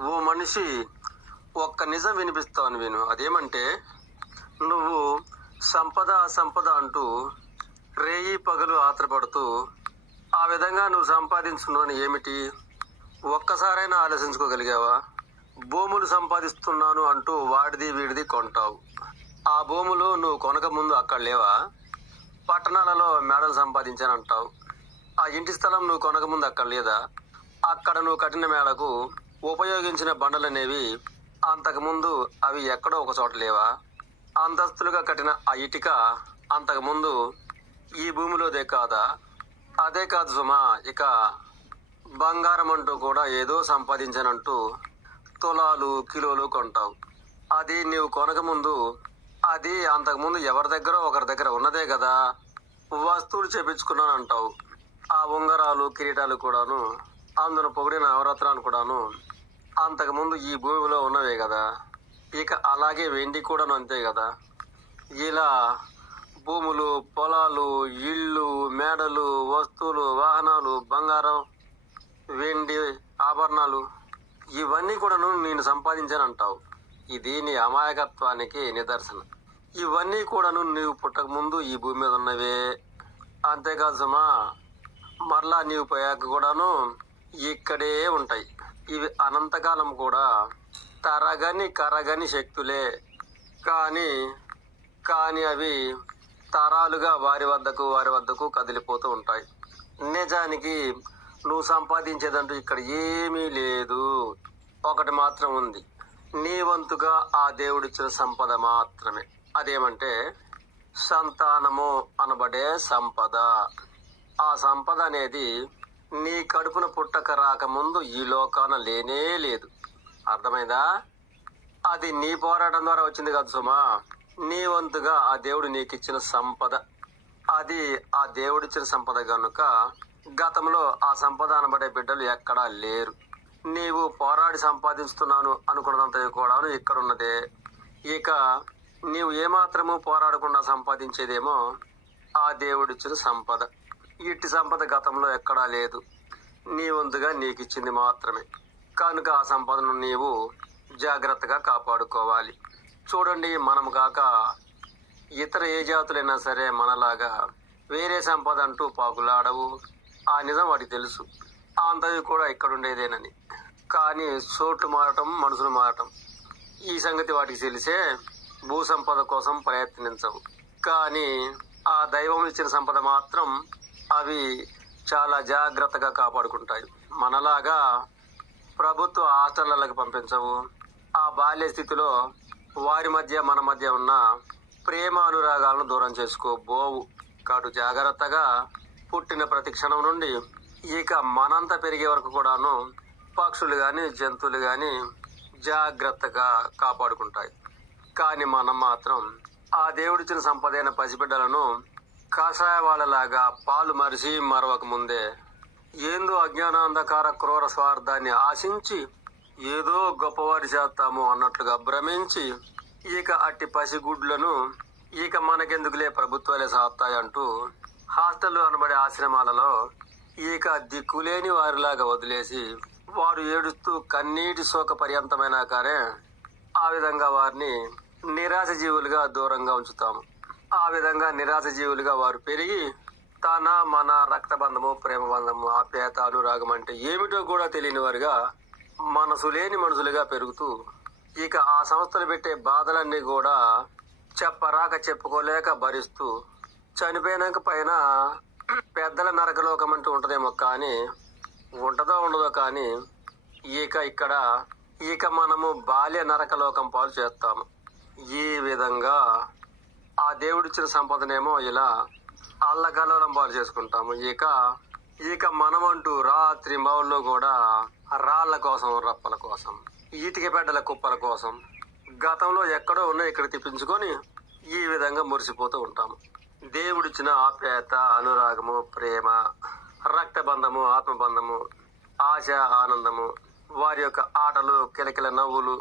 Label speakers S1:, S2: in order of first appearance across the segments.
S1: ఓ మనిషి ఒక్క నిజం వినిపిస్తాను విను. అదేమంటే నువ్వు సంపద సంపద అంటూ రేయి పగలు ఆత్రపడుతూ ఆ విధంగా నువ్వు సంపాదించున్నాను ఏమిటి? ఒక్కసారైనా ఆలోచించుకోగలిగావా? భూములు సంపాదిస్తున్నాను అంటూ వాడిది వీడిది కొంటావు. ఆ భూములు నువ్వు కొనక ముందు అక్కడ లేవా? పట్టణాలలో మేడలు సంపాదించానంటావు. ఆ ఇంటి స్థలం నువ్వు కొనక ముందు అక్కడ లేదా? అక్కడ నువ్వు కట్టిన మేడకు ఉపయోగించిన బండలనేవి అంతకుముందు అవి ఎక్కడో ఒక చోట లేవా? అంతస్తులుగా కట్టిన ఆ ఇటుక అంతకుముందు ఈ భూమిలోదే కాదా? అదే కాదు సుమా ఇక బంగారం అంటూ కూడా ఏదో సంపాదించానంటూ తులాలు కిలోలు కొంటావు. అది నీవు కొనకముందు అది అంతకుముందు ఎవరి దగ్గర ఒకరి దగ్గర ఉన్నదే కదా? వస్తువులు చేపించుకున్నాను అంటావు ఆ ఉంగరాలు కిరీటాలు కూడాను అందును పొగిడిన నవరత్నాలు కూడాను అంతకుముందు ఈ భూమిలో ఉన్నవే కదా. ఇక అలాగే వెండి కూడాను అంతే కదా. ఇలా భూములు పొలాలు ఇళ్ళు మేడలు వస్తువులు వాహనాలు బంగారం వెండి ఆభరణాలు ఇవన్నీ కూడాను నేను సంపాదించానంటావు. ఇది నీ అమాయకత్వానికి నిదర్శనం. ఇవన్నీ కూడాను నీవు పుట్టక ముందు ఈ భూమి మీద ఉన్నవే. అంతేకాదు సుమా మరలా నీవు పోయాక కూడాను ఇక్కడే ఉంటాయి. ఇవి అనంతకాలం కూడా తరగని కరగని శక్తులే. కానీ కానీ అవి తరాలుగా వారి వద్దకు వారి వద్దకు కదిలిపోతూ ఉంటాయి. నిజానికి నువ్వు సంపాదించేదంటూ ఇక్కడ ఏమీ లేదు. ఒకటి మాత్రం ఉంది. నీ వంతుగా ఆ దేవుడిచ్చిన సంపద మాత్రమే. అదేమంటే సంతానము అనబడే సంపద. ఆ సంపద అనేది నీ కడుపున పుట్టక రాకముందు ఈ లోకాన లేనే లేదు. అర్థమైందా? అది నీ పోరాటం ద్వారా వచ్చింది కదా సుమా. నీ వంతుగా ఆ దేవుడు నీకు ఇచ్చిన సంపద. అది ఆ దేవుడిచ్చిన సంపద కనుక గతంలో ఆ సంపద అనబడే బిడ్డలు ఎక్కడా లేరు. నీవు పోరాడి సంపాదిస్తున్నాను అనుకున్నదంతా కూడాను ఇక్కడ ఉన్నదే ఇక నీవు ఏమాత్రము పోరాడకుండా సంపాదించేదేమో ఆ దేవుడిచ్చిన సంపద. ఇట్టి సంపద గతంలో ఎక్కడా లేదు. నీ వంతుగా నీకు ఇచ్చింది మాత్రమే. కనుక ఆ సంపదను నీవు జాగ్రత్తగా కాపాడుకోవాలి. చూడండి మనం కాక ఇతర ఏ జాతులైనా సరే మనలాగా వేరే సంపద అంటూ పాకులాడవు. ఆ నిజం వాడికి తెలుసు. ఆ కూడా ఇక్కడుండేదేనని. కానీ చోట్లు మారటం మనుషులు మారటం ఈ సంగతి వాటికి తెలిసే భూ సంపద కోసం ప్రయత్నించవు. కానీ ఆ దైవం ఇచ్చిన సంపద మాత్రం అవి చాలా జాగ్రత్తగా కాపాడుకుంటాయి. మనలాగా ప్రభుత్వ హాస్టళ్ళకు పంపించవు. ఆ బాల్య స్థితిలో వారి మధ్య మన మధ్య ఉన్న ప్రేమ అనురాగాలను దూరం చేసుకోబోవు. కాటు జాగ్రత్తగా పుట్టిన ప్రతి క్షణం నుండి ఇక మనంత పెరిగే వరకు కూడాను పక్షులు కానీ జంతువులు కానీ జాగ్రత్తగా కాపాడుకుంటాయి. కానీ మనం మాత్రం ఆ దేవుడిచ్చిన సంపదైన పసిబిడ్డలను కాషాయ వాళ్ళలాగా పాలు మరిచి మరవక ముందే ఏందో అజ్ఞానాంధకార క్రూర స్వార్థాన్ని ఆశించి ఏదో గొప్పవాడి చేస్తాము అన్నట్లుగా భ్రమించి ఇక అట్టి పసిగుడ్లను ఇక మనకెందుకులే ప్రభుత్వాలే సాస్తాయంటూ హాస్టల్ అనబడే ఆశ్రమాలలో ఇక దిక్కులేని వారిలాగా వదిలేసి వారు ఏడుస్తూ కన్నీటి శోక పర్యంతమైనా కానీ ఆ విధంగా వారిని నిరాశ జీవులుగా దూరంగా ఉంచుతాము. ఆ విధంగా నిరాశ జీవులుగా వారు పెరిగి తన మన రక్తబంధము ప్రేమబంధము ఆప్యాయత అనురాగం అంటే ఏమిటో కూడా తెలియని వారుగా మనసు లేని మనుషులుగా పెరుగుతూ ఇక ఆ సంస్థలు పెట్టే బాధలన్నీ కూడా చెప్పరాక చెప్పుకోలేక భరిస్తూ చనిపోయినాక పైన పెద్దల నరకలోకం అంటూ ఉంటుందేమో కానీ ఉంటదో ఉండదో కానీ ఇక ఇక్కడ ఇక మనము బాల్య నరకలోకం పాలు చేస్తాము. ఈ విధంగా ఆ దేవుడిచ్చిన సంపదనేమో ఇలా అల్లకల్లోలం పాలు చేసుకుంటాము. ఇక ఇక మనమంటూ రాత్రి మౌల్లో కూడా రాళ్ళ కోసం రప్పల కోసం ఈటిక బిడ్డల కుప్పల కోసం గతంలో ఎక్కడో ఉన్నా ఇక్కడ తిప్పించుకొని ఈ విధంగా మురిసిపోతూ ఉంటాము. దేవుడిచ్చిన ఆప్యాయత అనురాగము ప్రేమ రక్తబంధము ఆత్మబంధము ఆశ ఆనందము వారి యొక్క ఆటలు కిలకిల నవ్వులు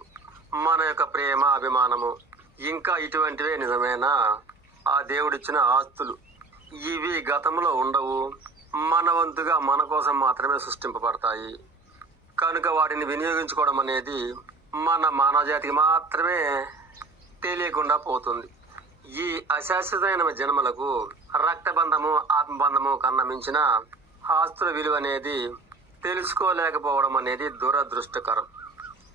S1: మన యొక్క ప్రేమ అభిమానము ఇంకా ఇటువంటివే నిజమైన? ఆ దేవుడిచ్చిన ఆస్తులు ఇవి గతంలో ఉండవు మన వంతుగా మన కోసం మాత్రమే సృష్టింపబడతాయి. కనుక వాటిని వినియోగించుకోవడం అనేది మన మానవజాతికి మాత్రమే తెలియకుండా పోతుంది. ఈ అశాశ్వతమైన జన్మలకు రక్తబంధము ఆత్మబంధము కన్నా మించిన ఆస్తుల విలువ అనేది తెలుసుకోలేకపోవడం అనేది దురదృష్టకరం.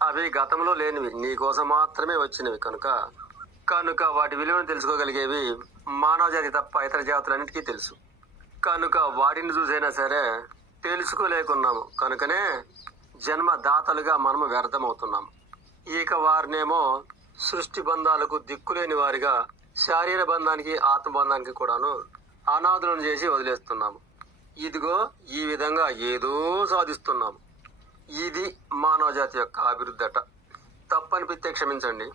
S1: అవి గతంలో లేనివి నీ కోసం మాత్రమే వచ్చినవి కనుక కనుక వాటి విలువను తెలుసుకోగలిగేవి మానవ జాతి తప్ప ఇతర జాతులన్నిటికీ తెలుసు. కనుక వాటిని చూసైనా సరే తెలుసుకోలేకున్నాము. కనుకనే జన్మ దాతలుగా మనము వ్యర్థమవుతున్నాము. ఇక వారినేమో సృష్టి బంధాలకు దిక్కులేని వారిగా శారీర బంధానికి ఆత్మబంధానికి కూడాను అనాథులను చేసి వదిలేస్తున్నాము. ఇదిగో ఈ విధంగా ఏదో సాధిస్తున్నాము. ఇది మానవ జాతి యొక్క అభివృద్ధి అట. తప్పనిపిస్తే క్షమించండి.